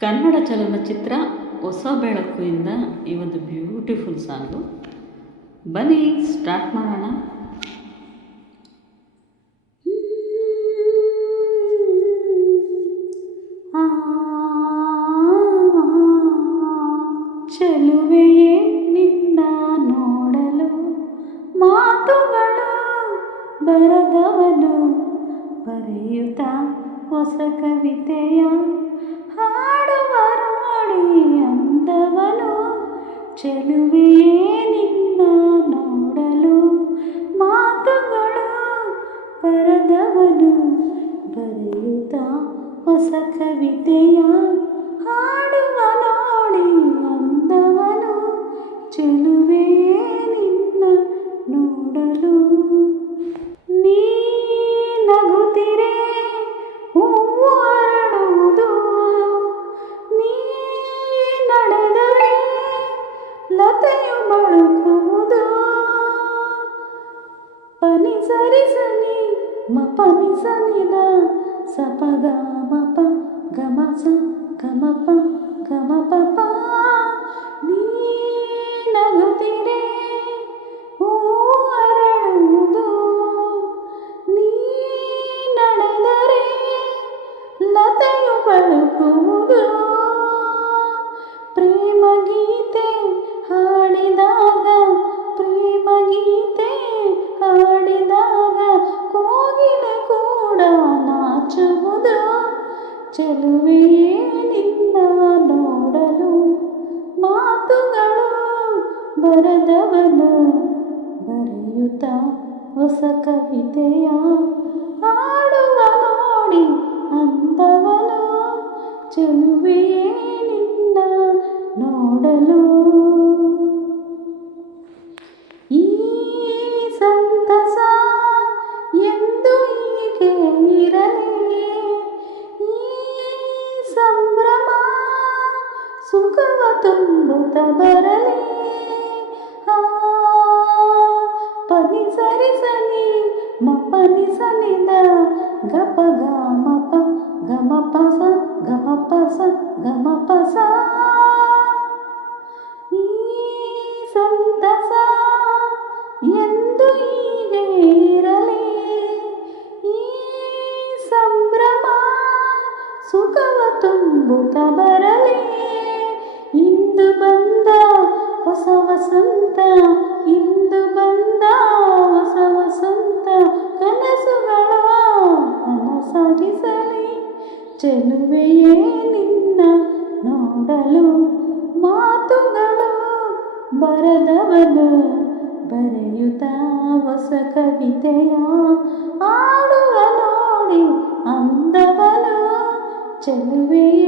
ಕನ್ನಡ ಚಲನಚಿತ್ರ ಹೊಸ ಬೆಳಕು ಇಂದ ಈ ಒಂದು ಬ್ಯೂಟಿಫುಲ್ ಸಾಂಗು. ಬನ್ನಿ ಸ್ಟಾರ್ಟ್ ಮಾಡೋಣ. ಚೆಲುವೆಯೇ ನಿನ್ನ ನೋಡಲು ಮಾತುಗಳು ಬರದವನು, ಬರೆಯುತ್ತಾ ಹೊಸ ಕವಿತೆಯ ಹಾಡುವ ರಾಣಿ ಅಂದವನು. ಚೆಲುವೆಯೇ ನಿನ್ನ ನೋಡಲು ಮಾತುಗಳು ಬರದವನು, ಬರೆಯುತ್ತಾ ಹೊಸ ಕವಿತೆಯ ಹಾಡುವ ನೋಡಿ ಅಂದವನು. ಚೆಲುವೆಯೇ ನಿನ್ನ ನೋಡಲು ನೀ ನಗುತ್ತಿರೆ ಹೂವು ಅರಳುವುದು, ನೀ ನಡೆದರೆ ಲತೆಯು ಬಳುಕುವುದು. ಪನಿ ಸರಿ ಸನಿ ಮ ಪನಿ ಸನಿದ ಸಪ ಗ ಮ ಪ ಗ ಮ ಸ ಗ ಮ ಪ ಗ ಮ ಪ ಪ. ನೀ ನಗುತ್ತಿರೆ ಹೂವು ಅರಳುವುದು, ನೀ ನಡೆದರೆ ಲತೆಯು ಬಳುಕುವುದು. ಪ್ರೇಮ ಗೀತೆ ಹಾಡಿದಾಗ, ಪ್ರೇಮ ಗೀತೆ ಹಾಡಿದಾಗ ಕೋಗಿಲೆ ಕೂಡ ನಾಚುವುದು. ಚೆಲುವೆಯೇ ನಿನ್ನ ನೋಡಲು ಮಾತುಗಳು ಬರದವನು, ಬರೆಯುತ್ತಾ ಹೊಸ ಕವಿತೆಯ ಹಾಡುವ ನೋಡಿ ಅಂದವನು. ಚೆಲುವೆಯೇ ನಿನ್ನ ನೋಡಲು ಈ ಸಂತಸ ಎಂದು ಹೀಗೆ ಇರಲಿ, ಈ ಸಂಭ್ರಮ ಸುಖವ ತುಂಬುತ್ತ ಬರಲಿ. ಪನಿ ಸರಿ ಸನಿ ಮ ಪನಿ ಸನಿದ ಗ ಪ ಗ ಮ ಪ ಗ ಮ ಪ ಸ ಗ ಮ ಪ ಸ ಗ ಮ ಪ ಸ. ಈ ಸಂತಸ ಎಂದು ಹೀಗೆ ಇರಲಿ, ಈ ಸಂಭ್ರಮ ಸುಖವ ತುಂಬುತ್ತ ಬರಲಿ. ಇಂದು ಬಂದ ಹೊಸ ವಸಂತ, ಇಂದು ಬಂದ ಹೊಸ ವಸಂತ ಕನಸುಗಳ ನನಸಾಗಿಸಲಿ. ಚೆಲುವೆಯೇ ನಿನ್ನ ನೋಡಲು ಮಾತುಗಳು ಬರದವನು, ಬರೆಯುತ್ತಾ ಹೊಸ ಕವಿತೆಯ ಹಾಡುವ ನೋಡಿ ಅಂದವನು. ಚೆಲುವೆಯೇ